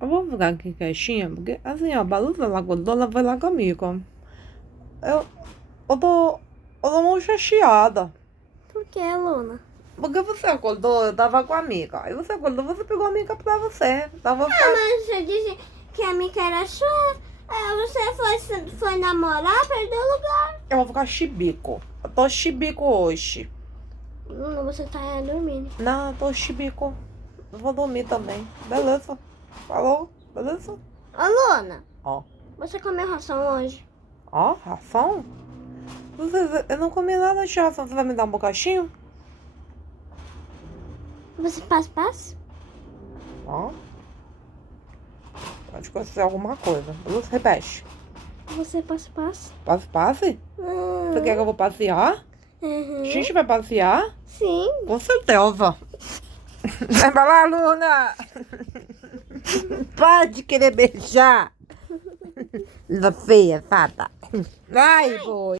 Eu vou ficar aqui quietinha, porque assim, a Balu ela acordou, ela foi lá comigo. Eu, eu tô muito chateada. Por que, Luna? Porque você acordou, eu tava com a amiga. Aí você acordou, você pegou a amiga pra você. Então eu vou ficar... Mas você disse que a amiga era sua. Você foi namorar, perdeu o lugar. Eu vou ficar chibico. Eu tô chibico hoje. Luna, você tá dormindo. Não, eu tô chibico. Eu vou dormir também. Beleza. Falou? Beleza? Ô, Luna, Ó. você comeu ração hoje? Ó, ração? Eu não comi nada de ração. Você vai me dar um bocadinho? Você passa? Ó. Pode acontecer alguma coisa. Beleza? Repete. Você passa? Passe? Você quer que eu vou passear? Uhum. A gente vai passear? Sim. Com certeza. Vai pra lá, Luna! Pode querer beijar! Linda feia, fada. Ai, boi.